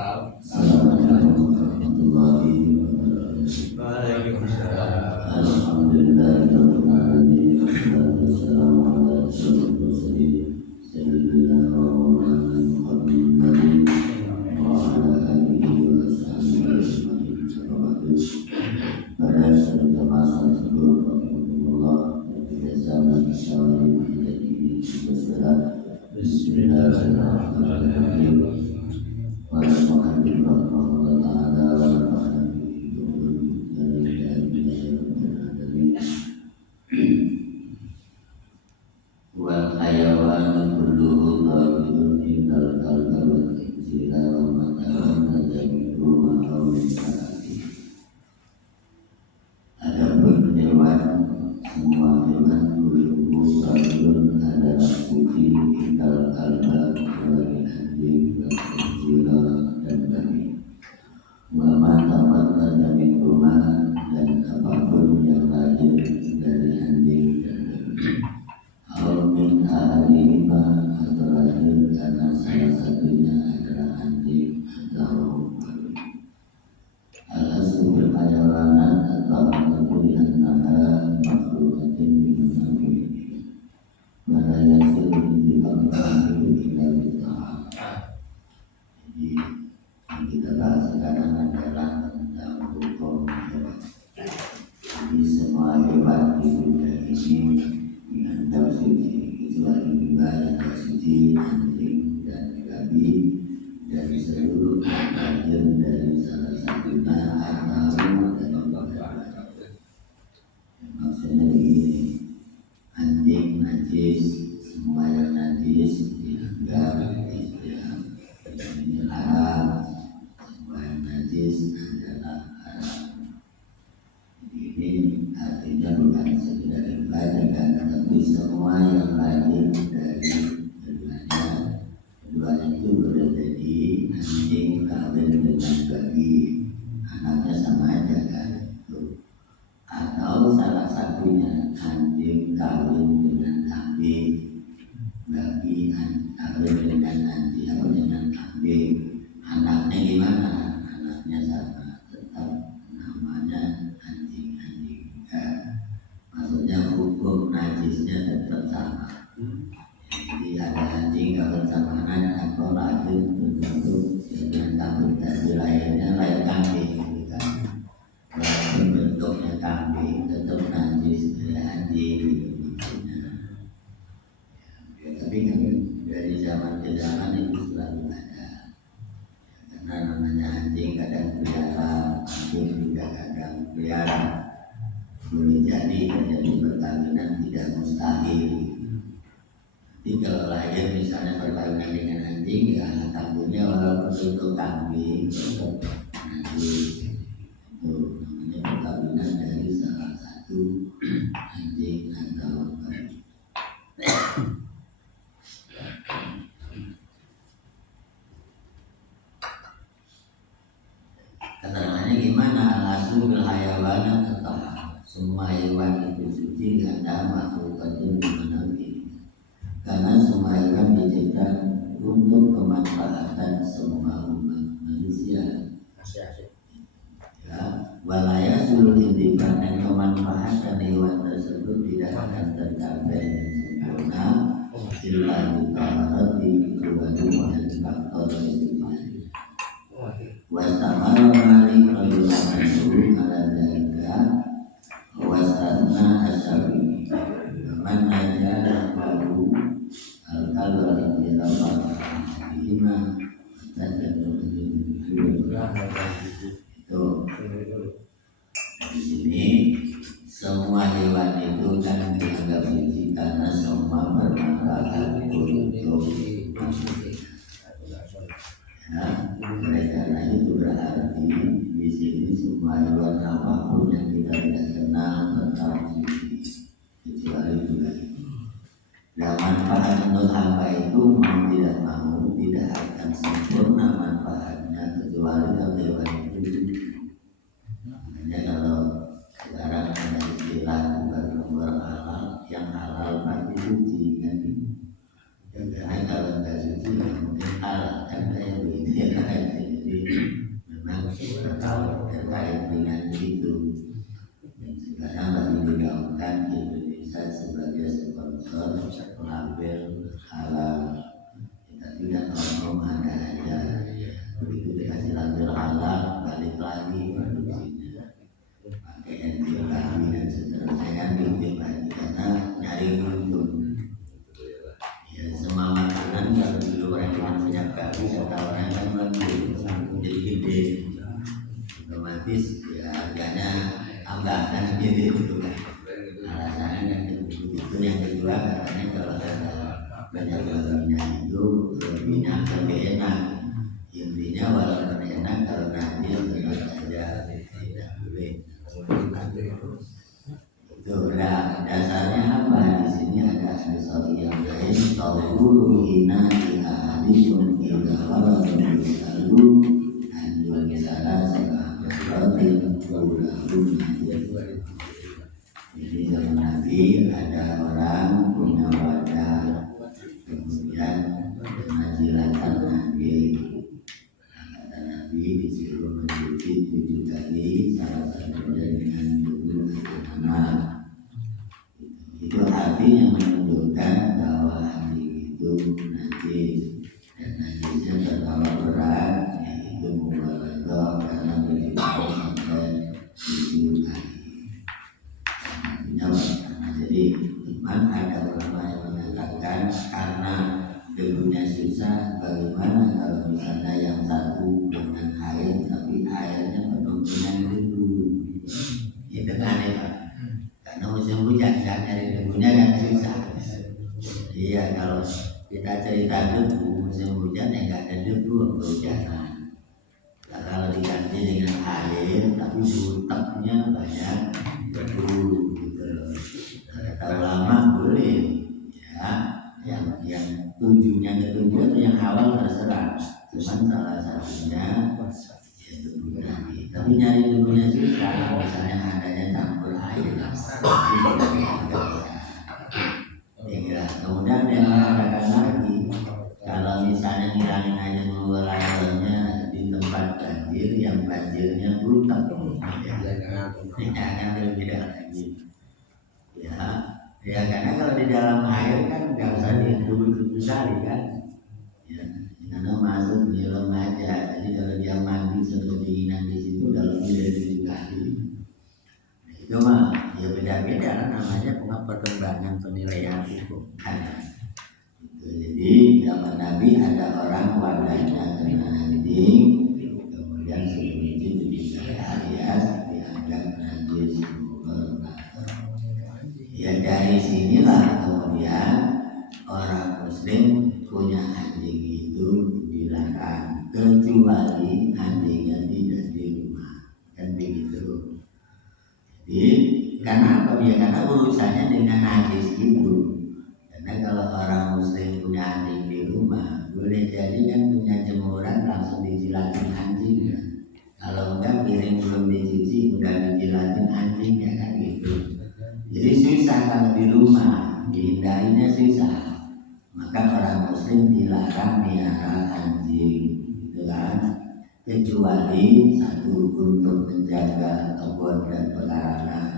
Assalamualaikum warahmatullahi wabarakatuh. Waalaikumsalam. Alhamdulillahirabbil alamin. Wassalamu ala asyrofil mursalin sayyidina wa maulana Muhammadin wa ala alihi wa sahbihi ajma'in. Para jamaah sekalian, rahimahullah, bersama syawali menjadi berserah. Bismillahirrahmanirrahim. Wa rahmatullahi ta'ala wa wal hayawan kulluhu tawilun indal kalba wal injila wa matawan najamidu ma'awin sa'ati. Adapun hewan, semua hewan kulluhu tawilun adalah suci indal kalba wal anjing wal injila dan babi. Wa matawan najamidu dan apapun yang lahir dari anjing dan babi. Min ahadihima atau lahir karena salah satunya adalah anjing atau babi. Al-aslu bil hayawanat atau al-aslu annaha makhluqatin min amrihi mana yasil di amrihi illa bita'ah. Jadi yang kita bahas sekarang adalah tentang hukum hewan. Jadi semua hewan di dunia ini dianggap suci kecuali dua yang suci, anjing dan babi, dari seluruh bagian dari salah satunya atau dari bagian. Maksudnya begini, anjing najis, semua yang najis dianggap haram, semua yang najis adalah haram. Ini artinya bukan sekedar ibadah, tetapi semua yang lahir dari keduanya. Keduanya itu boleh jadi anjing kawin dengan babi, anaknya sama aja kan itu. Atau salah satunya anjing kawin dengan kambing, babi kawin dengan anjing atau dengan kambing, anaknya gimana? Anaknya sama, tetap namanya anjing-anjing. Maksudnya hukum najisnya tetap sama. Jadi ada anjing kawin sama anak atau lahir bentuk dengan kambing dari lahirnya lahir kambing, kan? Walaupun bentuknya kambing tetap najis dari anjing. Ya, tapi kan dari zaman ke zaman itu selalu ada. Karena namanya anjing kadang pelihara, kambing juga kadang pelihara. Boleh jadi terjadi perkawinan tidak mustahil. Jadi kalau lahir misalnya perkawinan dengan anjing, ya kambingnya walaupun bentuk kambing tetap najis. Itu namanya perkawinan dari salah satu anjing atau babi. Keterangannya gimana? Al-aslu bil hayawanat atau semua hewan itu suci, tidak ada makhluqatun min. Karena semua hewan diciptakan untuk kemanfaatan semua umat manusia. Ya, walaya sulul intifa, dan kemanfaatan hewan tersebut tidak akan tercapai dengan sempurna illa bi kecuali dengan faktor kesucian. Wastamara Malik radhiyallahu anhu ala dzalika wasanna ashabi man najala qalu al-qalbu radhiyallahu anhu bima tajaddu itu. Di sini semua hewan itu kan dianggap suci karena semua bermanfaat untuk manusia. Ya, mereka itu berarti di sini semua hewan apapun yang kita tidak kenal tetap suci kecuali dua itu. Dan manfaat untuk hamba itu mau tidak mau tidak akan sempurna manfaatnya kecuali kalau hewan itu suci. Makanya kalau sekarang ada istilah nomor halal, yang halal pasti suci kan? Karena kalau nggak suci ya mungkin halal kan kayak begitu ya. Jadi otomatis ya harganya tambahkan gitu kan. Alasannya kan itu yang kedua katanya kalau ada banyak babinya itu lebihnya lebih enak. Intinya walaupun enak kalau nanti tetap saja tidak boleh. Itu udah dasarnya apa di sini ada sesuatu yang lain. Taulu hina ila aliyun ila waladun lalu anjual salah salah berarti jadi zaman Nabi ada orang punya wadah kemudian menjilatan Nabi. Kata Nabi disuruh mencuci 7 kali, salah satunya dengan debu anak. Itu artinya menunjukkan bahwa anjing itu najis dan najisnya terlalu berat, yaitu mubalaghah karena berjumlah sampai 7 kali. Jadi memang ada ulama yang mengatakan karena debunya susah, bagaimana kalau misalnya yang satu dengan air tapi airnya penuh dengan debu, itu aneh Pak. Karena musim hujan kan nyari debunya kan susah. Iya, kalau kita cerita debu musim hujan ya nggak ada debu hujanan. Nah, kalau diganti dengan air tapi buteknya banyak debu gitu loh. Kata ulama boleh ya, yang tujuhnya ketujuh atau yang awal terserah. Cuman salah satunya ya debu tadi. Tapi nyari debunya susah. Misalnya adanya campur air. Ya, kemudian dia mengatakan lagi kalau misalnya ngilangin aja semua layarnya di tempat banjir yang banjirnya butek ya kan berbeda lagi ya karena kalau di dalam air kan nggak usah dihitung 7 kali kan ya karena masuk nyilam aja. Jadi kalau dia mandi sedinginan di situ udah lebih dari 7 kali. Itu mah ya beda-beda kan namanya perkembangan penilaian hukum. Jadi zaman Nabi ada orang wadahnya kena anjing, kemudian suruh cuci 3 kali dianggap najis. Ya dari sinilah kemudian orang Muslim punya anjing itu dilarang kecuali anjingnya tidak di rumah kan begitu. Jadi karena apa ya? Karena urusannya dengan najis itu. Karena kalau orang Muslim punya anjing di rumah, boleh jadi kan punya jemuran langsung dijilatin anjingnya. Kalau enggak piring belum dicuci udah dijilatin anjingnya kan gitu. Jadi susah kalau di rumah, dihindarinya susah. Maka orang Muslim dilarang melihara anjing, gitu kan? Kecuali satu untuk menjaga kebun dan pekarangan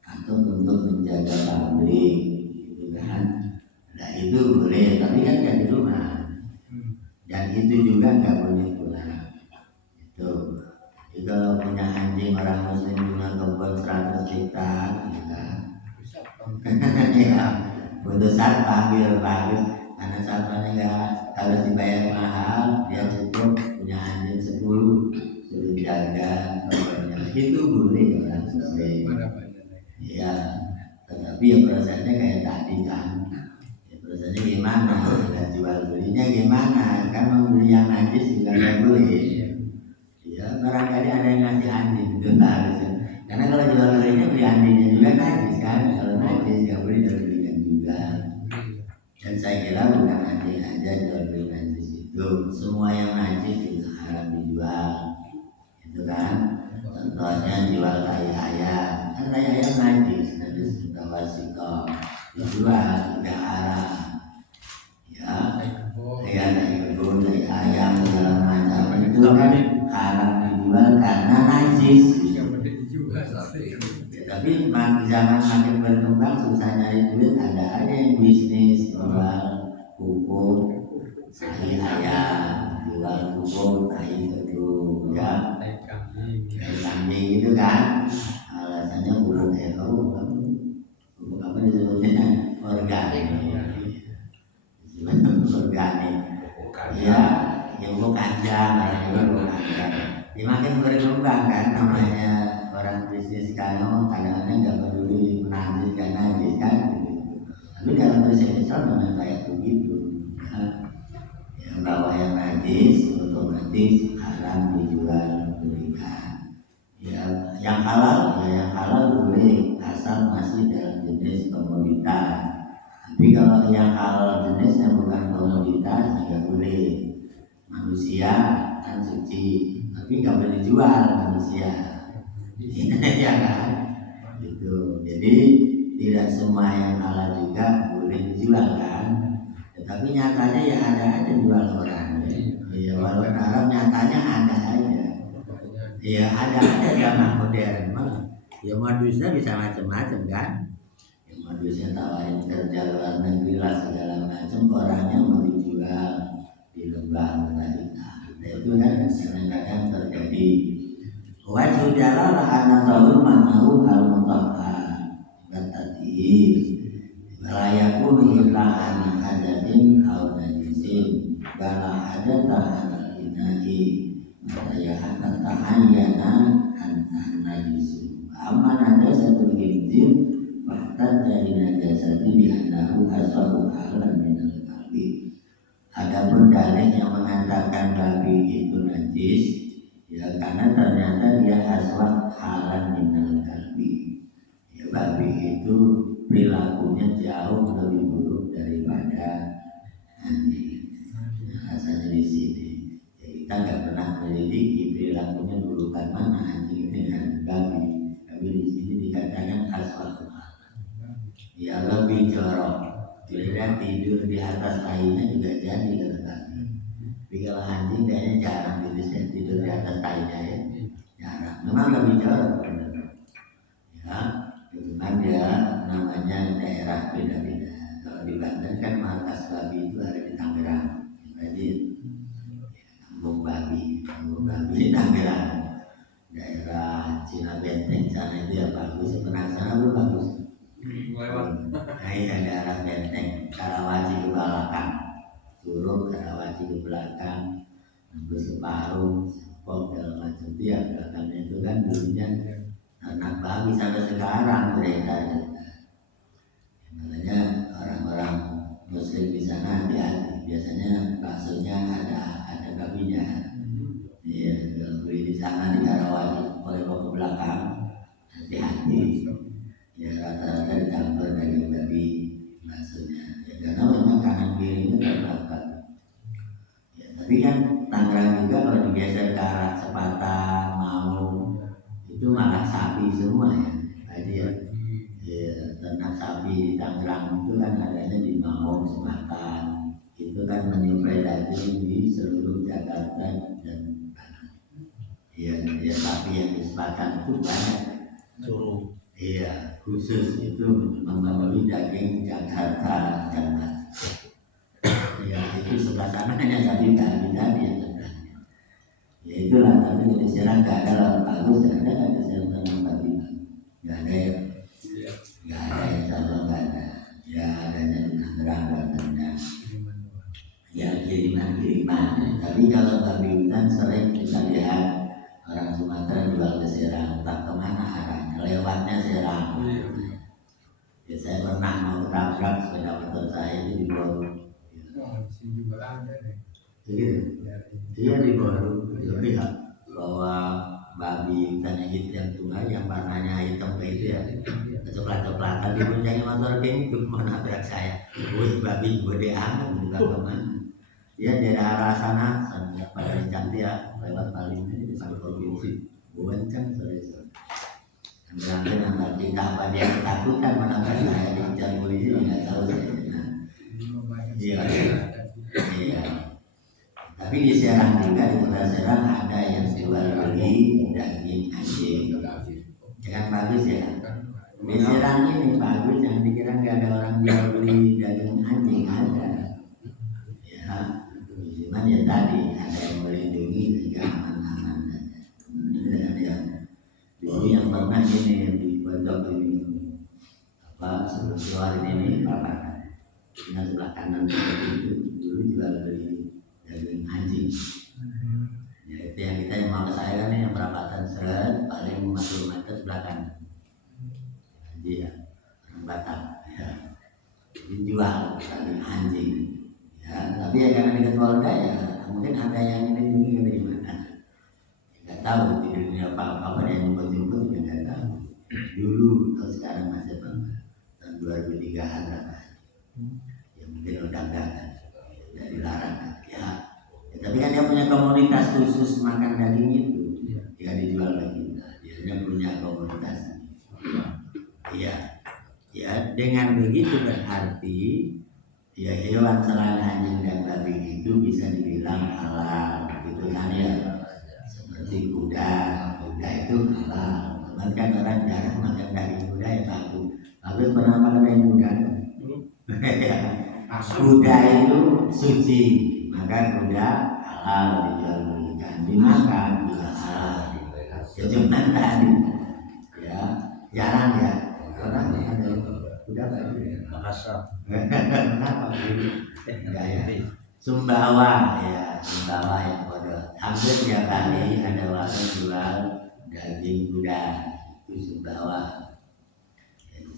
atau untuk menjaga pabrik, gitu kan? Nah itu boleh, tapi kan nggak di rumah. Dan itu juga nggak boleh pulang. Itu. Jadi kalau punya anjing orang Muslim punya kebun 100 hektar, gitu kan? Ya, untuk satpam biar bagus. Karena satpamnya nggak harus dibayar mahal, dia cukup punya anjing 10 suruh jaga kebunnya. Itu boleh orang Muslim. Ya, tetapi ya prosesnya kayak tadi kan. Prosesnya gimana? Kita jual belinya gimana? Kan mau beli yang najis juga nggak boleh. Ya barangkali ada yang ngasih anjing itu harusnya. Karena kalau jual belinya beli anjingnya juga najis kan. Kalau najis nggak boleh jual belinya juga. Dan saya kira bukan anjing aja jual beli najis itu. Semua yang najis juga haram dijual. Itu kan. Contohnya jual tai ayam. Kan tai ayam najis tawasito dijual tidak haram. Ya dari kebun, dari ayam segala macam itu kan haram dijual karena najis. Ya, tapi zaman makin berkembang susah nyari duit, ada aja yang bisnis jual pupuk tai ayam, jual pupuk tai telur, ya kambing gitu kan. Alasannya pupuk pupuk apa disebutnya organik. Organik ya pupuk kandang, pupuk kandang. Makin berkembang berkembang kan, namanya orang bisnis sekarang kadang-kadang nggak peduli menantis dan najis kan gitu. Tapi dalam prinsip Islam memang kayak begitu ya. Yang bawa yang najis otomatis haram dijual belikan. Ya, yang halal boleh asal masih dalam jenis komoditas. Tapi kalau yang halal jenisnya bukan komoditas nggak boleh. Manusia kan suci, tapi nggak boleh dijual manusia. Ya kan? Gitu. Jadi tidak semua yang halal juga boleh dijual kan. Tetapi nyatanya ya ada aja jual orang. Ya walaupun Arab nyatanya ada aja. Ya ada aja zaman modern mah. Ya modusnya bisa macam-macam kan. Ya modusnya tawarin kerja luar negeri lah segala macam, orangnya mau dijual di lembah tadi. Nah, itu kan kadang-kadang terjadi. Wajib jalala anak tahu manahu al mutahhar tadi layaku illa an hadatin aw najisin bala hadatha al inahi ya hatta tahayyana an najisu amma najasatu hibzin bahkan dari najasati bi annahu aswabu halan min al-qalbi. Adapun dalil yang mengatakan babi itu najis ya karena ternyata dia aswab halan minal kalbi. Ya babi itu perilakunya jauh lebih buruk daripada anjing. Nah, rasanya di sini. Ya, kita nggak pernah menyelidiki perilakunya burukan mana anjing dengan babi. Tapi di sini dikatakan aswab halan. Ya lebih jorok. Bila tidur di atas kainnya juga jadi kata kami. Tapi kalau anjing kayaknya jarang tidur di atas kainnya ya. Jarang. Memang lebih jorok benar. Ya, itu kan dia namanya daerah beda-beda. Kalau di Banten kan markas babi itu ada di Tangerang. Jadi kampung babi di Tangerang. Daerah Cina Benteng sana itu ya bagus. Pernah sana lu bagus. Lewat. Iya daerah Benteng, Karawaci ke belakang, Curug Karawaci ke belakang, terus ke Parung, Sepok segala macam itu ya belakangnya itu kan dulunya ternak babi sampai sekarang beredarnya. Makanya orang-orang Muslim di sana hati-hati, biasanya baksonya ada babinya. Iya kalau beli di sana di Karawaci, oleh ke belakang, hati-hati. Ya rata-rata dicampur daging babi maksudnya ya, karena memang kanan kirinya terbakar ya, tapi kan Tangerang juga kalau digeser ke arah Sepatan, Maung itu malah sapi semua ya. Jadi ya ternak sapi di Tangerang itu kan adanya di Maung, Sepatan itu kan menyuplai daging di seluruh Jakarta dan ya sapi yang di Sepatan itu banyak Suruh. Iya, khusus itu memenuhi daging Jakarta dan ya itu sebelah sana hanya tadi yang sebenarnya. Ya itulah, tapi di Serang nggak ada laut bagus, nggak ada Serang tanam babi, nggak ada ya, nggak ada yang sama nggak ada. Ya adanya di Tangerang Banten ya kiriman. Tapi kalau babi hutan sering kita lihat orang Sumatera jual ke Serang, tak kemana arahnya, lewatnya Serang. Ya, saya pernah mau tabrak sepeda motor saya itu di Boru. Sini juga ada deh. Gitu. Dia di Boru, lihat bahwa babi hutan yang tunggal yang warnanya hitam kayak itu ya, coklat-coklatan di puncaknya motor ini itu mau nabrak saya. Wih babi gede amat di belakang. Dia dari arah sana sampai pada cantik ya lewat paling ini di satu provinsi. Bonceng sore-sore. Ambil nama kita apa dia ketakutan menambah saya dikejar polisi nggak tahu saya. Iya. Tapi di Serang juga di kota Serang ada yang jual beli daging anjing. Jangan bagus ya. Di Serang ini bagus, jangan dikira nggak ada orang jual beli daging anjing ada. Ya, cuman ya tadi ada yang melindungi juga aman-aman saja. Dulu yang pernah ini di pojok ini apa sebelum keluar ini papan dengan sebelah kanan itu dulu jual beli daging anjing. Ya itu yang kita yang mau ke saya kan yang perapatan ada yang ini dari mana? Nggak tahu di dunia apa yang nyebut-nyebut juga nggak tahu. Dulu atau sekarang masih bangga. Tahun 2003 ada yang mungkin udah enggak kan, udah dilarang kan. Ya, tapi kan dia punya komunitas khusus makan daging itu, dia dijual lagi. Dia punya komunitas. Iya, ya dengan begitu berarti ya hewan selain anjing dan babi itu bisa dibilang halal, gitu kan ya. Seperti kuda itu halal. Cuman kan orang jarang makan daging kuda ya tahu. Habis pernah makan daging kuda? Kuda itu suci, maka kuda halal dijual belikan, dimakan juga halal. Ya cuman tadi ya jarang ya orang ada kuda babi. Kenapa? Enggak ya. Sumbawa yang bodoh. Hampir tiap hari ada warung jual daging kuda, itu Sumbawa.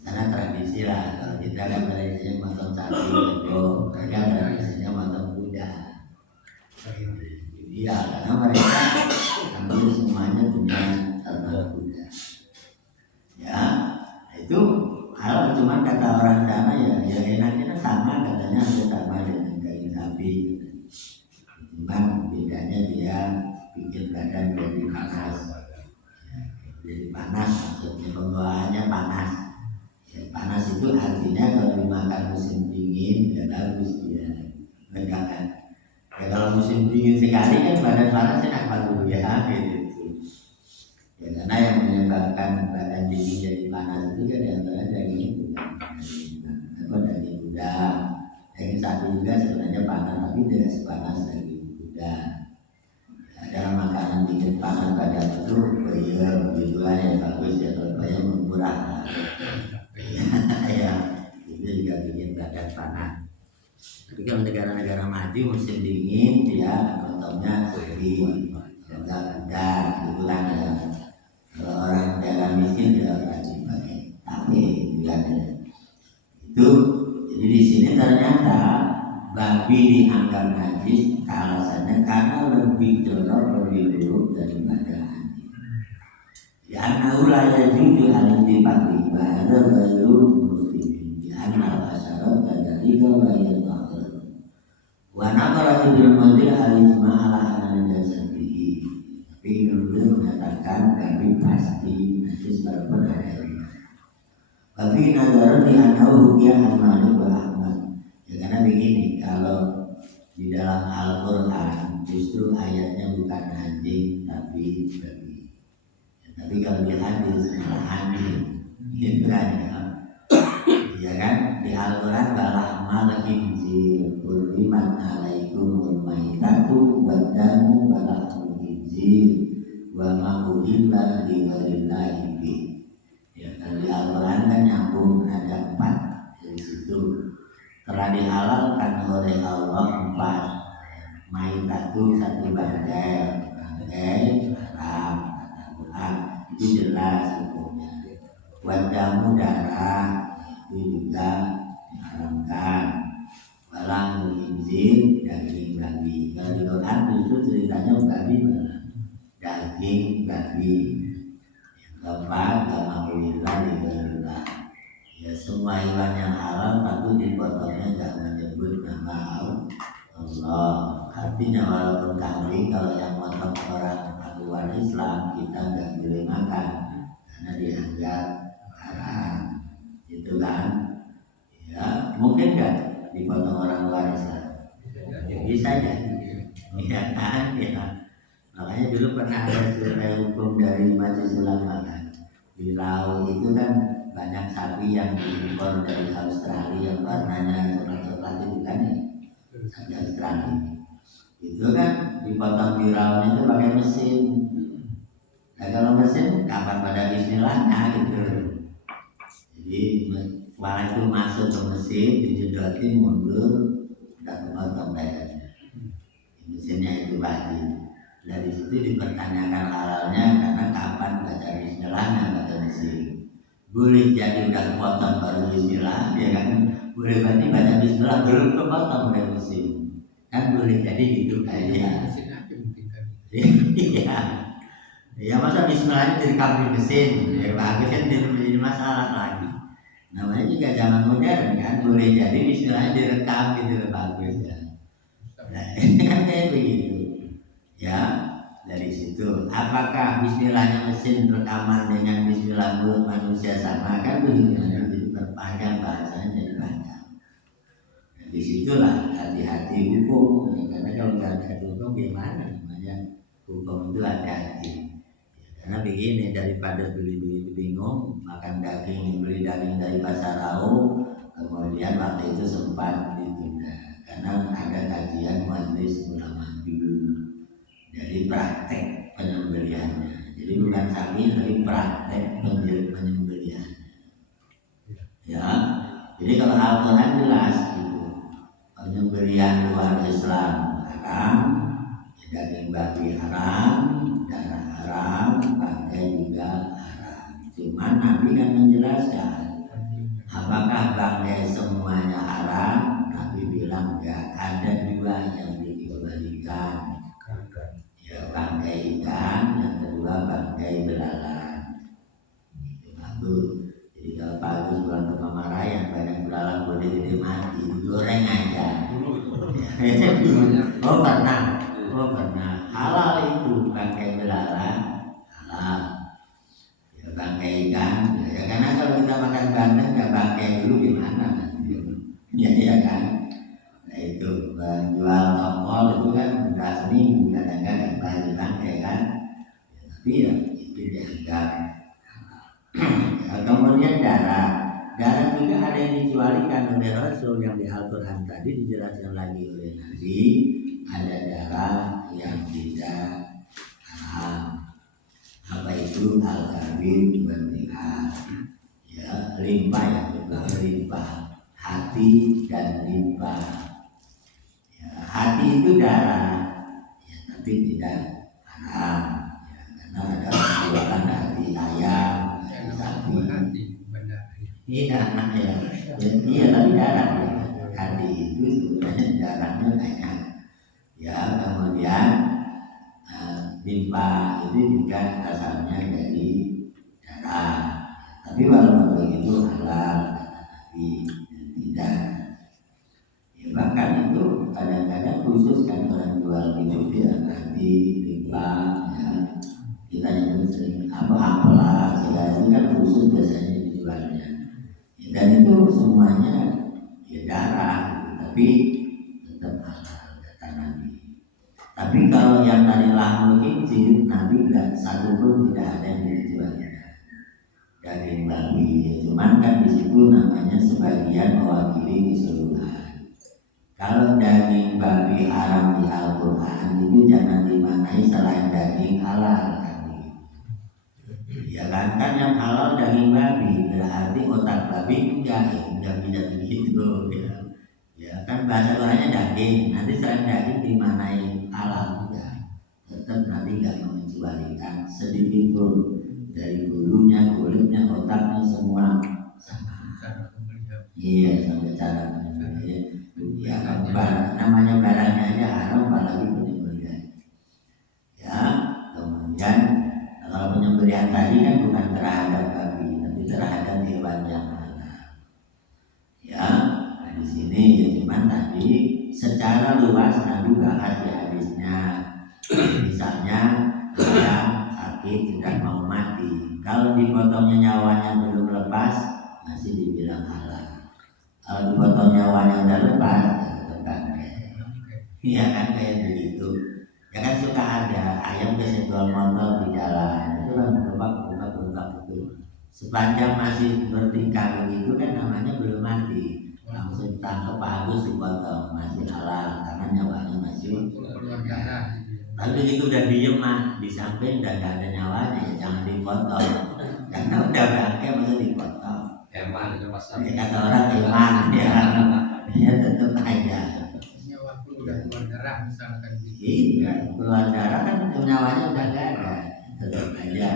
Karena tradisi lah, kalau kita kan tradisinya motong sapi, mereka tradisinya motong kuda. Iya, karena mereka hampir semuanya punya ternak kuda. Ya, itu hal cuma kata orang sana ya enaknya sama katanya hampir sama dengan daging sapi. Cuman bedanya dia bikin badan jadi panas. Jadi panas maksudnya pembawaannya panas. Ya, panas itu artinya kalau dimakan musim dingin ya bagus dia megangkan. Ya kalau musim dingin sekali kan badan panas enak banget ya gitu. Ya karena yang menyebabkan badan dingin jadi panas itu kan antara daging kuda, daging kuda, daging sapi juga sebenarnya panas tapi tidak sepanas daging kuda. Dalam makanan bikin panas badan itu bayam gitu ya bagus ya kalau bayam murah. Ya itu juga bikin badan panas. Tapi kalau negara-negara maju musim dingin dia contohnya sapi, kuda gitu kan ya. Kalau orang daerah miskin dia wajib pakai tapi itu. Jadi di sini ternyata babi dianggap najis alasannya karena lebih jorok, lebih buruk daripada anjing. Ya ulaya juga al-intifaqi wa ada bayu muslimin ya al-asyarat dari gawayan takhir wa naqara ibn Mudir al-ijma'ala ala jasadihi. Tapi Ibnu mengatakan kami pasti najis walaupun ada ilmu. Tapi nazaran di anau dia Malik wa Ahmad. Ya karena begini, kalau di dalam Al-Quran justru ayatnya bukan anjing tapi babi. Ya, tapi kalau di hadis malah anjing, gitu kan ya. Ya kan di Al-Quran balah malakin zil kuriman alaikumul maitatu wadamu balah zil wa ma'uhillah di walillahi bi. Ya kalau di Al-Quran kan nyambung ada 4 dari situ. Telah dihalalkan oleh Allah 4. Maitatu 1 bangkai haram kata Quran itu jelas hukumnya. Wadamu darah itu juga diharamkan. Walang muhimzin daging babi. Kalau di Quran itu ceritanya babi malah daging babi. Yang keempat gamaulilah diberulah. Ya semua hewan yang halal tapi dipotongnya tidak menyebut nama Allah. Artinya walaupun kambing kalau yang potong orang agama Islam kita nggak boleh makan karena dianggap haram, itu kan? Ya mungkin kan dipotong orang luar Islam? Ya bisa ya, ya kan? Ya. Makanya dulu pernah ada survei hukum dari Majelis Ulama kan. Di Laut itu kan banyak sapi yang diimpor dari Australia yang warnanya coklat-coklat itu kan ya, sapi Australia. Itu kan dipotong di raun itu pakai mesin. Nah kalau mesin kapan pada bismillahnya gitu. Jadi warna itu masuk ke mesin, dijedotin mundur, udah kepotong lehernya. Mesinnya itu wajib. Dari situ dipertanyakan halalnya karena kapan baca bismillahnya baca mesin. Boleh jadi udah kepotong baru bismillah, ya kan? Boleh berarti baca bismillah belum kepotong dari mesin. kan boleh jadi gitu aja. Mesin aja mungkin kan. Iya, ya masa Bismillah direkam di mesin, ya bagus kan jadi masalah lagi. Namanya juga zaman modern kan, boleh jadi Bismillah direkam gitu bagus ya. Nah, kan kayak begitu, ya dari situ. Apakah Bismillahnya mesin rekaman dengan Bismillah mulut manusia sama kan begitu? Jadi berpanjang bahasanya jadi panjang. Nah, disitulah hati-hati hukum, karena kalau nggak ada hukum gimana namanya? Hukum itu hati-hati. Karena begini, daripada beli bingung makan daging, beli daging dari pasar Rau, kemudian waktu itu sempat ditunda karena ada kajian majelis ulama dulu. Jadi praktek penyembelihannya. Jadi bukan sapi tapi praktek penyembelihan. Ya. Jadi kalau Al-Quran jelas gitu, penyembelihan luar Islam haram, daging babi haram, darah haram, bangkai juga haram. Cuman Nabi kan menjelaskan apakah bangkai semuanya haram? Nabi bilang enggak, ada dua yang dikembalikan. Ya, bangkai ikan, yang kedua bangkai belalang. Itu bagus. Jadi kalau bagus bulan kemarah yang banyak belalang boleh dinikmati, digoreng aja. Oh pernah. Halal itu bangkai belalang, halal. Ya bangkai ikan, ya karena kalau kita makan bandeng nggak bangkai dulu gimana nanti? Ya kan. Nah itu menjual tongkol itu kan udah seminggu kadang-kadang balik bangkai kan. Ya, tapi ya itu dianggap ya, kemudian darah juga ada yang dikecualikan oleh Rasul yang di Al-Quran tadi dijelaskan lagi oleh Nabi. Ada darah yang tidak haram. Apa itu? Al-Kabir berlimpah. Ya, limpah ya, limpah. Hati dan limpah. Ya, hati itu darah, ya, tapi tidak haram. Ya, karena ada penjualan hati ayam, sapi. Iya, ya. Iya tapi darah. Ya. Hati itu sebenarnya darahnya banyak. Ya, kemudian limpah itu juga asalnya dari darah. Tapi walaupun begitu halal tapi tidak. Ya, bahkan itu kadang-kadang khusus kan orang jual itu ya nanti limpah ya. Kita nyebut sering ampela segala itu kan khusus biasanya dijualnya. Ya, dan itu semuanya ya darah, tapi tetap halal kata Nabi. Tapi kalau yang tadi lahmul khinzir, Nabi tidak satu pun tidak ada yang dijualnya daging babi. Ya, cuman kan di situ namanya sebagian mewakili keseluruhan. Kalau daging babi haram di Al-Quran itu jangan dimaknai selain daging halal. Ya kan yang halal daging babi berarti otak babi enggak bisa begitu ya. Ya kan bahasa Qurannya daging, nanti selain daging dimaknai halal juga. Tetap Nabi enggak mengecualikan sedikit pun dari bulunya, kulitnya, otaknya semua sama. Iya sampai cara penyembelihan. Ya namanya barangnya aja haram apalagi penyembelihan. Ya kemudian kalau penyembelihan tadi kan bukan terhadap babi, tapi terhadap hewan yang halal. Ya, nah di sini ya cuman tadi secara luas Nabi bahas di hadisnya. Misalnya orang sakit sudah mau mati, kalau dipotongnya nyawanya belum lepas masih dibilang halal. Kalau dipotong nyawanya udah lepas ya tetap bangkai. Iya kan kayak begitu. Ya kan suka ada ayam kesenggol motor di jalan, itu kan berubah itu. Sepanjang masih bertingkah begitu kan namanya belum mati. Langsung tangkap bagus dipotong, masih halal karena nyawanya masih. Tapi begitu udah diem mah di samping udah gak ada nyawanya ya jangan dipotong. Karena udah bangkai masa dipotong. Eman itu mas. Kata orang eman ya tetap aja. Udah keluar darah misalkan gitu. Iya, keluar darah kan nyawanya udah gak ada, tetap aja.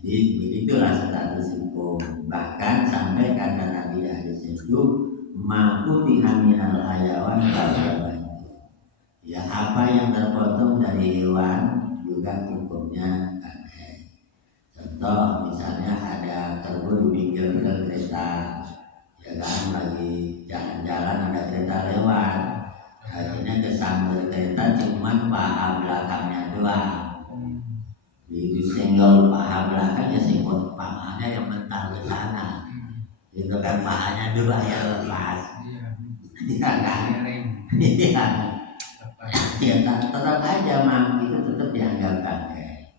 Jadi begitulah status hukum. Bahkan sampai kata Nabi hadis itu mampu dihaminal hayawan kalau apa yang terpotong dari hewan juga hukumnya bangkai. Contoh misalnya ada kerbau di pinggir kereta, ya kan, lagi jalan-jalan ada kereta lewat, akhirnya kesambar kereta cuman paha belakangnya doang. Begitu senggol paha belakang ya senggol pahanya yang mental ke sana, itu kan pahanya dua yang lepas. Iya kan? Iya. Ya tetap aja mang itu tetap dianggap bangkai.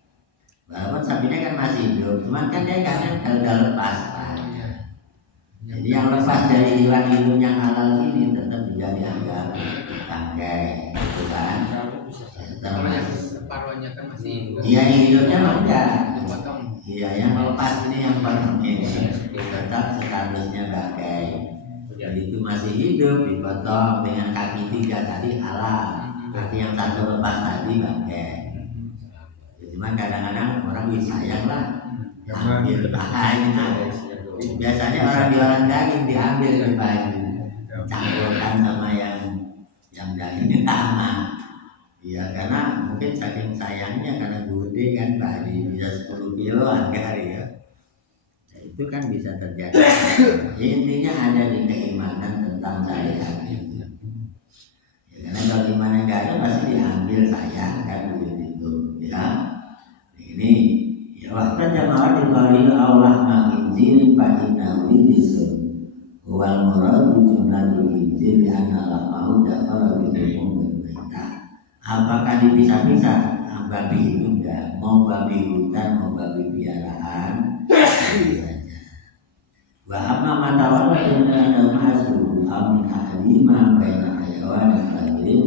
Walaupun sapinya kan masih hidup, cuman kan dia kan udah lepas kan. Jadi yang lepas dari hewan hidup yang halal ini tetap juga dianggap bangkai, gitu kan? Kalau yang separuhnya kan masih hidup. Iya, yang hidupnya mah enggak. Dipotong. Iya, yang lepas ini yang potong ini tetap statusnya bangkai. Jadi itu masih hidup dipotong dengan kaki 3 tadi halal, kaki yang satu lepas tadi bangkai. Ya, cuman kadang-kadang orang bisa sayang lah, ambil pahanya. Biasanya orang jualan daging diambil di baju, campurkan sama yang dagingnya sama. Ya karena mungkin saking sayangnya karena gede kan baju bisa 10 kilo kali ya. Itu kan bisa terjadi. Intinya ada di keimanan tentang syariat itu. Ya, karena kalau iman nggak ada pasti diambil sayang kan begitu ya. Ini ya waktu jamaah dibalik Allah menginjil pada rijsun wal murad jumlatul injil ana mau dakhala bi umumita. Apakah dipisah-pisah? Babi itu enggak, mau babi hutan mau babi piaraan saja. Wa amma matawalla inna masuk amin alima baina hayawan dan lain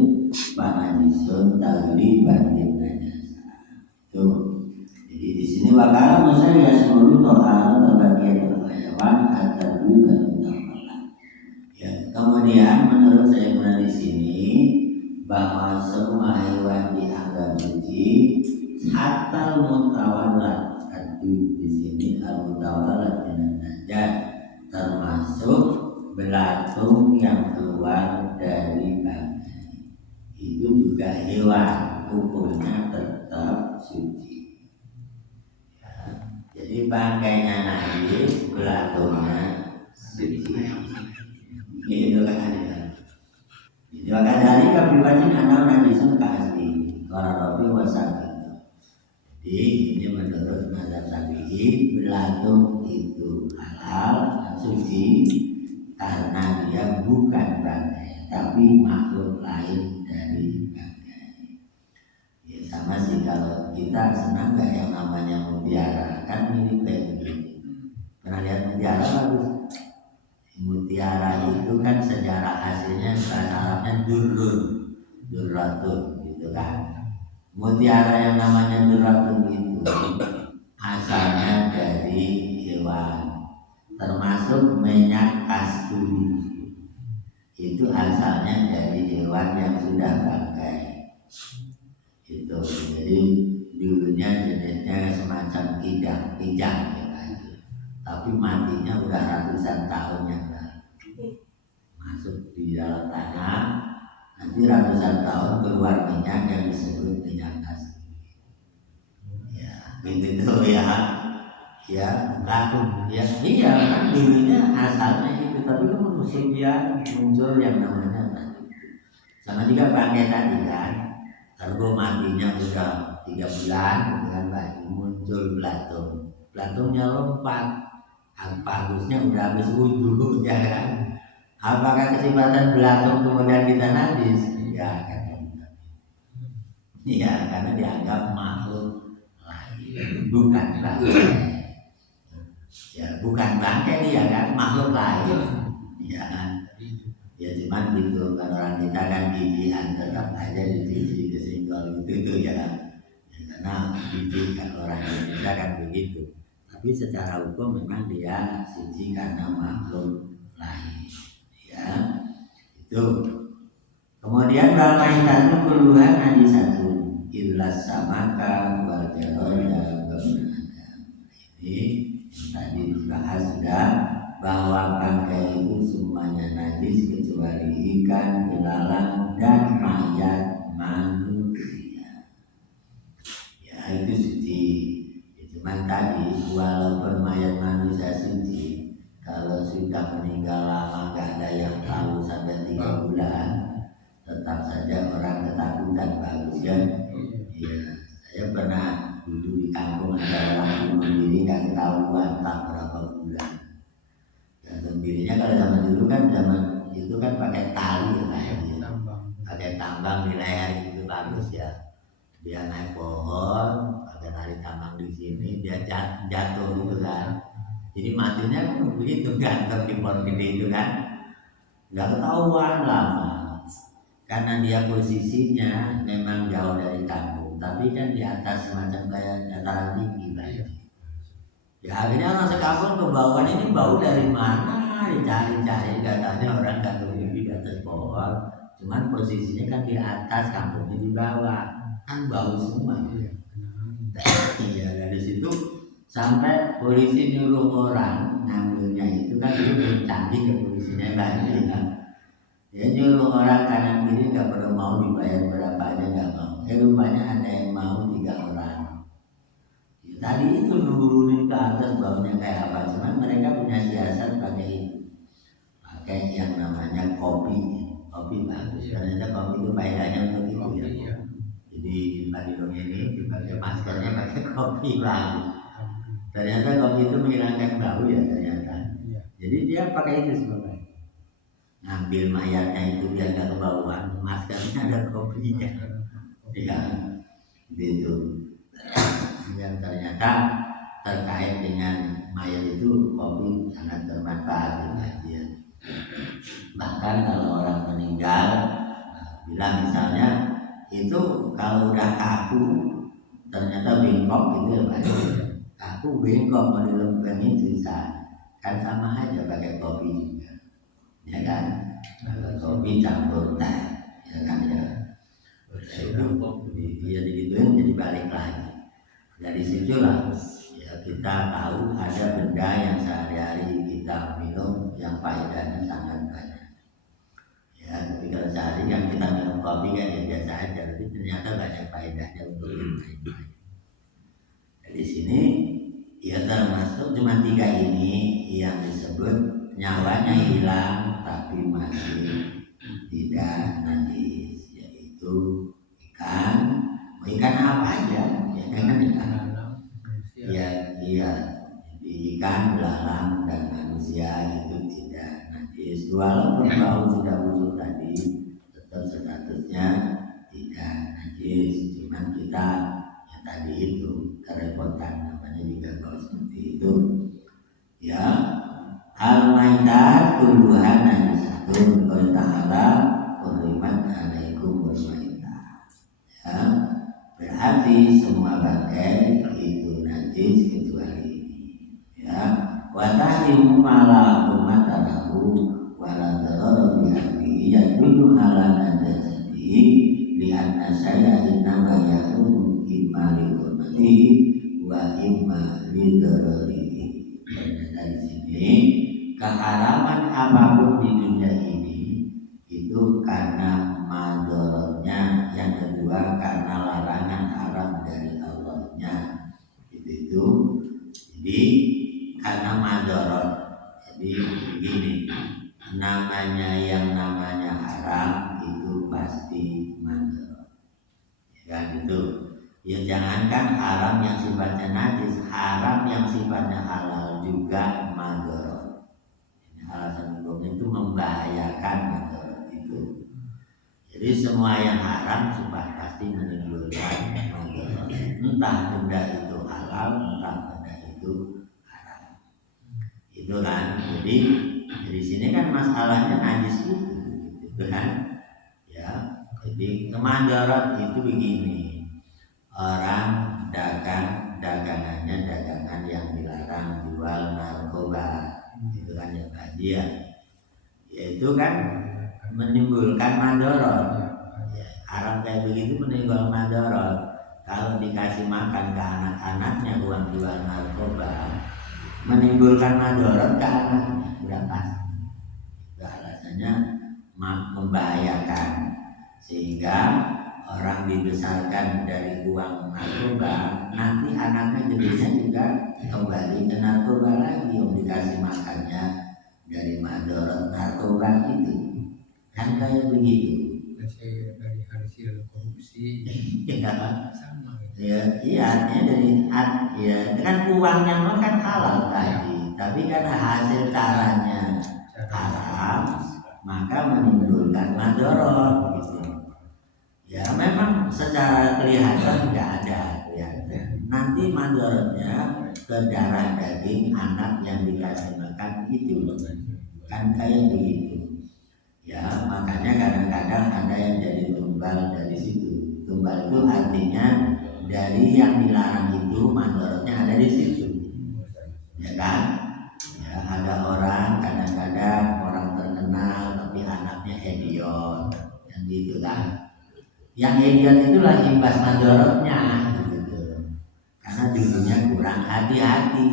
panajisun tagliban din najasa. Tuh. Jadi di sini wakala Musa ya seluruh tohara bagian hayawan atau juga utama. Ya, kemudian menurut saya di sini bahwa semua hewan dianggap suci hatta mutawalat. Di sini al-mutawalat dengan najat termasuk belatung yang keluar dari bangkai. Itu juga hewan, hukumnya tetap suci. Ya. Jadi bangkainya najis, belatungnya suci. Itu kan ada. Jadi maka dari kepribadian anak najisun kasih para robi wasabi. Jadi ini menurut mazhab Syafi'i belatung itu halal dan suci karena dia bukan bangkai tapi makhluk lain dari bangkai. Ya sama sih kalau kita senang nggak yang namanya mutiara kan mirip kayak begini. Pernah lihat mutiara bagus? Mutiara itu kan sejarah aslinya bahasa Arabnya durratun gitu kan. Mutiara yang namanya durratun itu asalnya dari hewan, termasuk minyak kasturi. Itu asalnya dari hewan yang sudah bangkai. Itu jadi dulunya jenisnya semacam kijang ya kan. Tapi matinya udah ratusan tahun yang lalu. Masuk di dalam tanah, nanti ratusan tahun keluar minyak yang disebut minyak kasturi. Ya, begitu ya. Ya, laku ya. Iya kan dulunya asalnya itu, tapi kan musim dia muncul yang namanya tadi. Sama juga bangkai tadi kan. Kerbau matinya udah 3 bulan, dengan bayi muncul belatung. Belatungnya lompat. Bagusnya udah habis wudhu ya kan. Apakah kesempatan belatung kemudian kita najis? Ya kata kita. Iya karena dianggap makhluk lain, bukan bangkai. Ya bukan bangkai dia kan, makhluk lain. Ya kan. Ya cuman gitu kan orang kita kan gigian tetap aja dicuci kesenggol gitu ya. Ya karena gigi kan orang Indonesia kan begitu. Tapi secara hukum memang dia suci karena makhluk lain. Ya, itu. Kemudian itu keluhan hadis 1 ilas samaka wal jaroda ini yang tadi dibahas sudah bahwa bangkai itu semuanya najis kecuali ikan, belalang dan mayat manusia. ketahuan tak berapa bulan. Gantung dirinya kalau zaman dulu kan zaman itu kan pakai tali ya kayaknya, pakai tambang di leher itu bagus ya. Dia naik pohon, pakai tali tambang di sini, dia jatuh gitu kan. Jadi matinya kan begitu gantung di pohon gede itu kan, nggak ketahuan lama. Karena dia posisinya memang jauh dari kampung, tapi kan di atas semacam kayak dataran tinggi lah. Ya akhirnya orang sekampung kebauan ini bau dari mana, dicari-cari, katanya orang gantung diri di atas pohon, cuman posisinya kan di atas, kampungnya di bawah, kan bau semua. Iya, dari situ sampai polisi nyuruh orang ngambilnya itu kan itu belum canggih ke polisinya banyak kan. Dia nyuruh orang kanan kiri nggak perlu mau dibayar berapa aja nggak mau. Rupanya ada yang mau 3 orang. Ya, tadi itu nurunin ke atas baunya kayak apa, cuman mereka punya siasat pakai yang namanya kopi bagus. Ternyata kopi itu faedahnya untuk itu ya. Jadi di Padilong ini dipakai maskernya pakai kopi bagus. Ternyata kopi itu menghilangkan bau ya ternyata. Jadi dia pakai itu sebagai ngambil mayatnya itu biar gak kebauan, maskernya ada kopinya. Ya, gitu. Yang ternyata terkait dengan mayat itu kopi sangat bermanfaat ya. Bahkan kalau orang meninggal, bila misalnya itu kalau udah kaku, ternyata bengkok gitu ya Pak. Kaku bengkok mau dilempengin susah, kan sama aja pakai kopi juga. Ya kan, kopi campur teh, ya kan ya. Dia digituin jadi balik lagi. Dari situlah ya kita tahu ada benda yang sehari-hari kita minum yang faedahnya sangat banyak. Ya, tapi kalau sehari kan kita minum kopi kan ya biasa aja, tapi ternyata banyak faedahnya untuk kita. Di sini ya termasuk cuma 3 ini yang disebut nyawanya hilang tapi masih tidak najis, yaitu ikan apa aja ya kan ikan ya iya, ikan, belalang dan manusia itu tidak najis walaupun bau sudah busuk tadi, tetap statusnya tidak najis. Cuman kita ya tadi itu kerepotan, namanya juga bau seperti itu ya. Al-Maidah tumbuhan najisatun qala ta'ala hurrimat alaikum wal-maidah. Ya, berarti semua bangkai itu najis kecuali ini. Ya, wa tahrimu mala umatanahu wa la darara bi ahlihi yadullu ala najasati li anna saya innama yakunu imma li hurmatihi wa imma li dararihi. Dari sini keharaman apapun di dunia ini itu karena madorotnya, yang kedua karena larangan haram dari Allahnya itu. Jadi karena madorot, jadi begini, yang namanya haram itu pasti madorot ya kan itu. Ya jangankan haram yang sifatnya najis, haram yang sifatnya halal juga madorot. Alasan hukumnya itu membahayakan madorot itu. Jadi semua yang haram sudah pasti menimbulkan madorot. Entah benda itu halal, entah benda itu haram. Itu kan. Jadi di sini kan masalahnya najis itu kan. Ya. Jadi madorot itu begini. Orang dagangannya dagangan yang dilarang, jual narkoba, itu kan ya Pak dia, yaitu kan menimbulkan madorot. Ya, haram kayak begitu menimbulkan madorot. Kalau dikasih makan ke anak-anaknya uang jual narkoba, menimbulkan madorot ke anaknya, udah pasti. Itu alasannya membahayakan, sehingga orang dibesarkan dari uang narkoba, nanti anaknya gedenya juga kembali ke narkoba lagi, yang dikasih makannya dari madorot narkoba itu, kan kayak begitu. Dari hasil korupsi ya. sama. Ya, iya artinya ya itu kan uangnya mah kan halal tadi, tapi karena hasil caranya haram, maka menimbulkan madorot gitu. Ya memang secara kelihatan nggak ada kelihatan. Nanti madorotnya ke darah daging anak yang dikasih makan itu kan kayak begitu. Ya makanya kadang-kadang ada yang jadi tumbal dari situ. Tumbal itu artinya dari yang dilarang itu mandorotnya ada di situ, ya kan? Ya ada orang kadang-kadang orang terkenal tapi anaknya idiot, yang gitu kan? Yang idiot itulah imbas mandorotnya, gitu. Karena dulunya kurang hati-hati,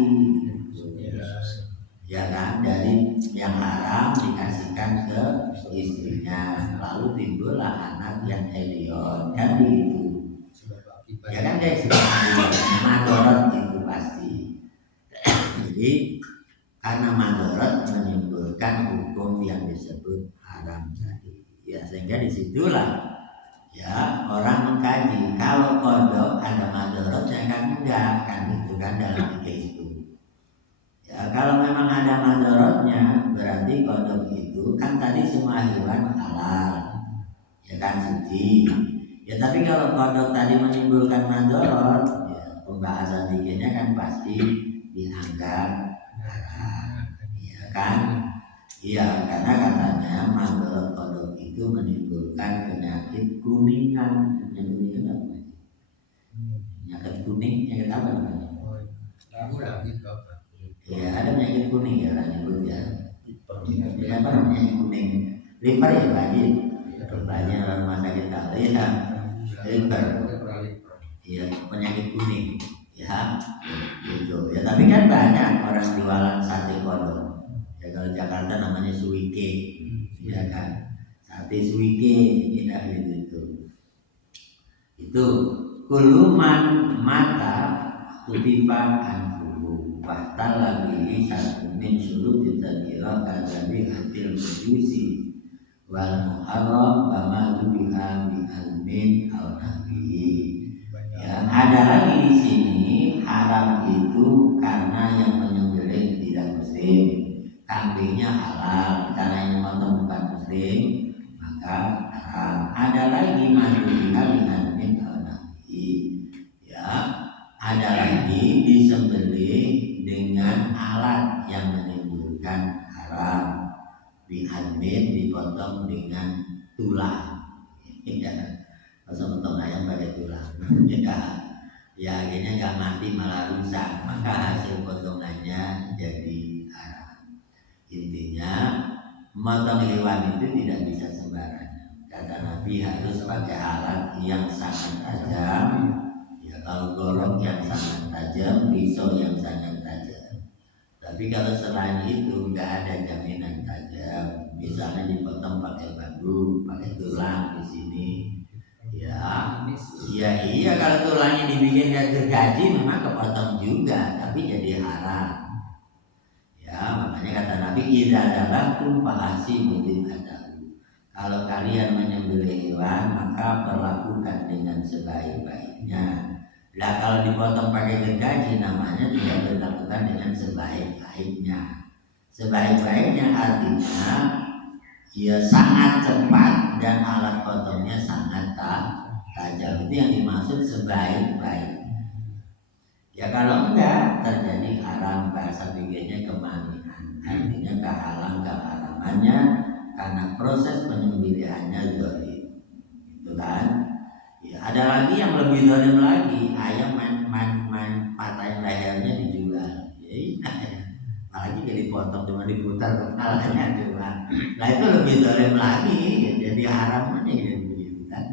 ya kan? Dari yang haram dikasihkan ke istrinya, lalu timbullah anak yang idiot, kan begitu. Ya kan guys, madorot itu pasti. Jadi karena madorot menimbulkan hukum yang disebut haram tadi. Ya sehingga disitulah ya orang mengkaji kalau kodok ada madorotnya kan enggak kan itu kan dalam fikih itu. Ya kalau memang ada madorotnya berarti kodok itu kan tadi semua hewan halal, ya kan suci. Ya tapi kalau kodok tadi menimbulkan madorot, ya pembahasan dikitnya kan pasti dianggap haram, ya kan? Iya karena katanya madorot kodok itu menimbulkan penyakit kuningan, penyakit apa? Penyakit kuning, penyakit apa namanya? Ya ada penyakit kuning ya orang nyebut ya. Apa penyakit kuning? Liver ya wajib. Banyak orang rumah sakit tahu ya. Liver, ya penyakit kuning, ya, gitu. Ya tapi kan banyak orang jualan sate kodok. Ya kalau Jakarta namanya suike, ya kan, sate suike, ya gitu. Itu kuluman mata kutipan anfuhu, bahtal lagi satu min surut ditadira kadabi hatil majusi wal muharram kama dubiha bi almin al nabi. Ya ada lagi di sini haram itu karena yang menyembelih tidak muslim, kambingnya halal karena yang memotong bukan muslim maka haram. Ada lagi madubiha bi almin al nabi. Ya ada lagi disembelih dengan alat yang menimbulkan haram, bihanmin dipotong dengan tulang, ya masa potong ayam pakai tulang, ya akhirnya nggak mati malah rusak, maka hasil potongannya jadi haram. Intinya memotong hewan itu tidak bisa sembarangan, kata Nabi harus pakai alat yang sangat tajam, ya kalau golok yang sangat tajam, pisau yang sangat tajam. Tapi kalau selain itu nggak ada jaminan tajam, misalnya dipotong pakai bambu, pakai tulang di sini, ya iya kalau tulangnya dibikin kayak gergaji memang kepotong juga, tapi jadi haram. Ya makanya kata Nabi idza dzabhtum fahasibu dzibhatahu. Kalau kalian menyembelih hewan maka perlakukan dengan sebaik-baiknya. Lah kalau dipotong pakai gergaji namanya tidak dilakukan dengan sebaik-baiknya. Sebaik-baiknya artinya ya sangat cepat dan alat potongnya sangat tajam. Itu yang dimaksud sebaik-baik. Ya kalau enggak terjadi haram, bahasa fikihnya kemanian. Artinya keharamannya karena proses penyembelihannya zalim. Itu kan? Ya, ada lagi yang lebih zalim lagi, ayam main patahin lehernya dijual. Ya, apalagi jadi potong cuma diputar kepalanya cuma. Nah itu lebih zalim lagi, ya, jadi haram aja gitu begitu kan.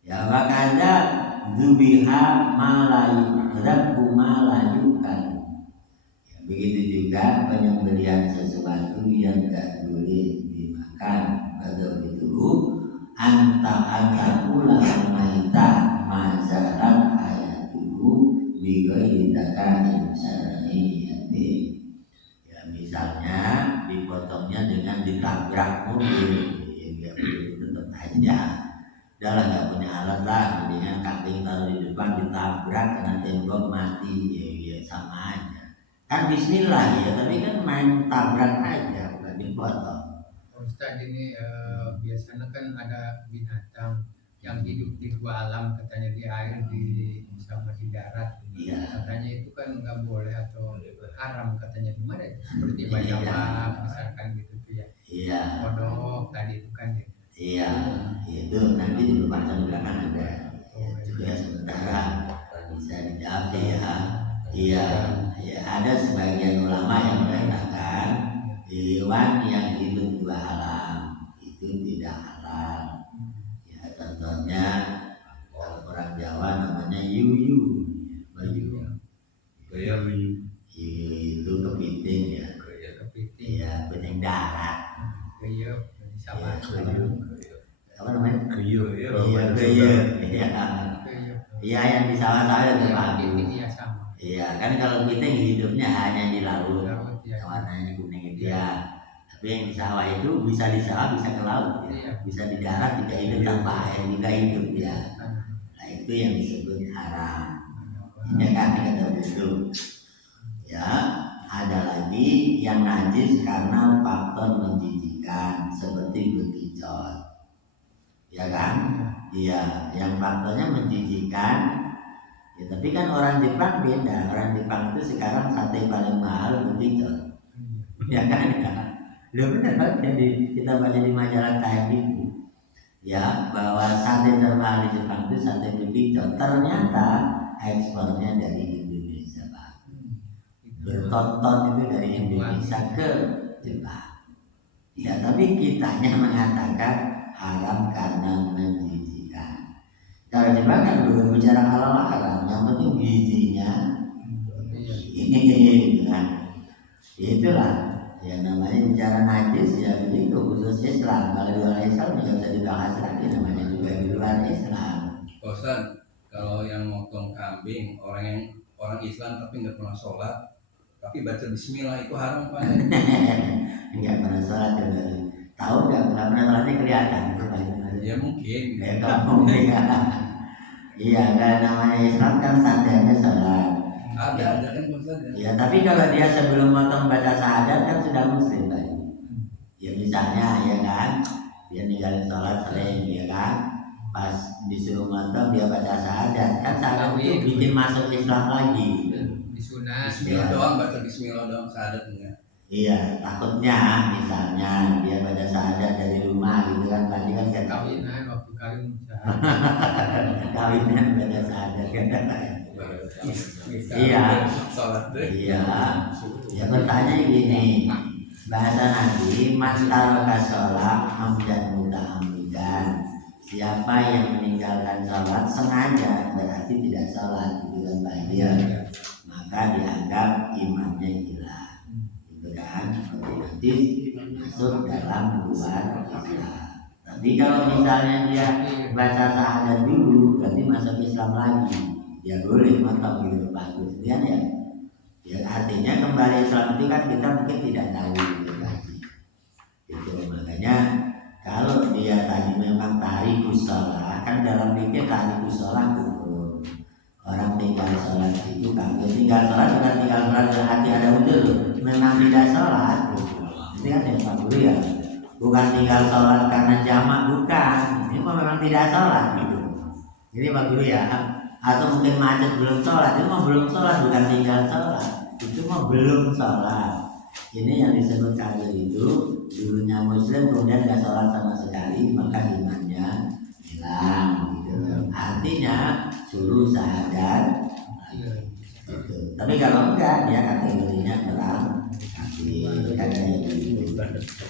Ya makanya zubiha malayu rabbu malayukan. Ya, begitu juga penyembelihan sesuatu yang tidak boleh dimakan. Pada itu antakula maita mazalan ayatuhu bighairi takain syar'iyyati. Ya misalnya dipotongnya dengan ditabrak mobil, ya tetap aja udah lah nggak punya alat lah, mendingan kambing taruh di depan ditabrak kena tembok mati, ya sama aja. Kan Bismillah ya, tapi kan main tabrak aja bukan dipotong. Ustadz ini biasanya kan ada binatang yang hidup di dua alam, katanya di air di sama di darat. Iya. Katanya itu kan nggak boleh atau haram katanya, gimana ya? Seperti Iya. bajawab misalkan gitu tuh ya. Iya. Kodok tadi itu kan ya. Iya, itu nanti di belakang ada. Itu ya sementara bisa dijawab ya. Iya, ya ada sebagian ulama yang mengatakan hewan yang hidup dua alam itu tidak halal. Ya contohnya kalau orang Jawa namanya yuyu, yuyu itu kepiting ya, iya kepiting darat. Keyup, sama Apa namanya? Kuyup. Iya, iya yang di sawah-sawah itu Pak. Iya sama. Iya, kan kalau kita hidupnya hanya di laut, Laut, ya. warnanya kuning itu ya. Tapi yang di sawah itu bisa di sawah, bisa ke laut, ya. Iya. Bisa di darat, juga hidup tanpa air, juga hidup ya. Nah itu yang disebut haram. Ya kan kata begitu. Ya, ada lagi yang najis karena faktor menjijikan seperti bekicot. Ya kan? Iya, yang faktornya menjijikan. Ya, tapi kan orang Jepang beda. Orang Jepang itu sekarang sate paling mahal bekicot. Ya kan? Ya benar, jadi kita baca di majalah Time itu. Ya, bahwa sate termahal di Jepang itu sate bekicot. Ternyata ekspornya dari Indonesia, Pak. Berton-ton itu dari Indonesia ke Jepang. Ya, tapi kitanya mengatakan haram karena menjijikan. Kalau Jepang kan belum bicara halal haram, yang penting gizinya ini kan. Itulah ya namanya bicara najis ya begitu, khusus Islam. Kalau di luar Islam nggak bisa dibahas lagi, namanya juga di luar Islam. Bosan kalau yang motong kambing orang Islam tapi nggak pernah sholat tapi baca Bismillah itu haram Pak? Nggak pernah sholat ya. Tahu nggak pernah sholatnya kelihatan. Ya mungkin. Ya. Iya, kan namanya Islam kan standarnya sholat. Ada kan Bosan ya. Ya, tapi kalau dia sebelum motong baca syahadat kan sudah muslim, Pak. Ya misalnya ya kan, dia ninggalin sholat sering ya kan, pas disuruh motong dia baca syahadat, kan syahadat itu bikin masuk Islam lagi. Disunat. Bismillah doang, baca Bismillah doang, syahadat enggak. Iya, takutnya misalnya dia baca syahadat dari rumah gitu kan, tadi kan saya Kawinan waktu kawin kawinan baca syahadat kan. Iya. Sholat deh. Iya. Ya bertanya gini, bahasa Nabi mantal kasolah amdan muta'amidan. Siapa yang meninggalkan sholat sengaja berarti tidak sholat, gitu kan Pak Dia. Maka dianggap imannya hilang, gitu kan? Nanti masuk dalam luar Islam. Tapi kalau misalnya dia baca syahadat dulu, berarti masuk Islam lagi. Ya boleh motong gitu bagus, ya. Ya artinya kembali Islam itu kan kita mungkin tidak tahu gitu lagi. Itu makanya kalau dia tadi memang tarikus sholat, kan dalam pikir tarikus sholat itu orang tinggal sholat itu kan tinggal sholat bukan tinggal sholat berarti ada udur, memang tidak sholat. Itu kan yang Pak Guru ya, bukan tinggal sholat karena jamak, bukan. Ini memang tidak sholat gitu. Jadi Pak Guru ya, atau mungkin macet belum sholat, itu mah belum sholat, bukan tinggal sholat, itu mah belum sholat. Ini yang disebut kafir itu dulunya muslim kemudian nggak sholat sama sekali, maka imannya hilang gitu. Artinya suruh syahadat gitu. Tapi kalau enggak dia kategorinya orang kafir kan gitu.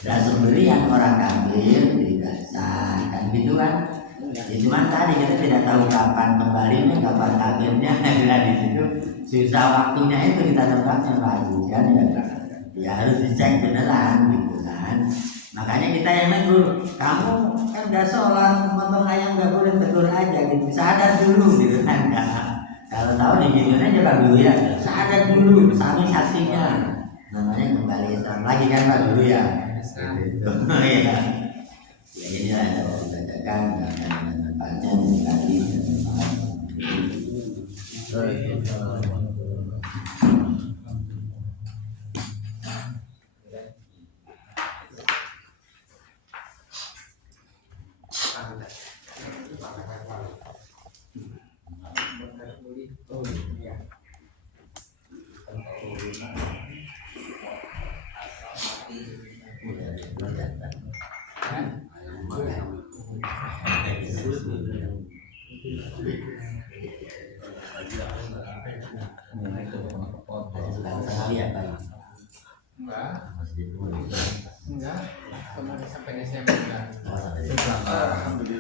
Dan sembelihan orang kafir tidak sah kan gitu kan. Ya cuma tadi kita tidak tahu kapan kembalinya, kapan akhirnya. Nah di situ susah waktunya itu kita nebaknya lagi kan ya. Ya harus dicek beneran gitu kan. Makanya kita yang negur, kamu kan nggak sholat, potong ayam nggak boleh, tegur aja gitu, sadar dulu gitu kan. Kalau tahu nih gitu aja Pak Guru ya, sadar dulu, sami saksinya. Namanya kembali Islam lagi kan Pak Guru ya. Gitu. Ya inilah yang kita bacakan dan berkatnya berkati Enggak, kemarin sampai Desember enggak. Alhamdulillah.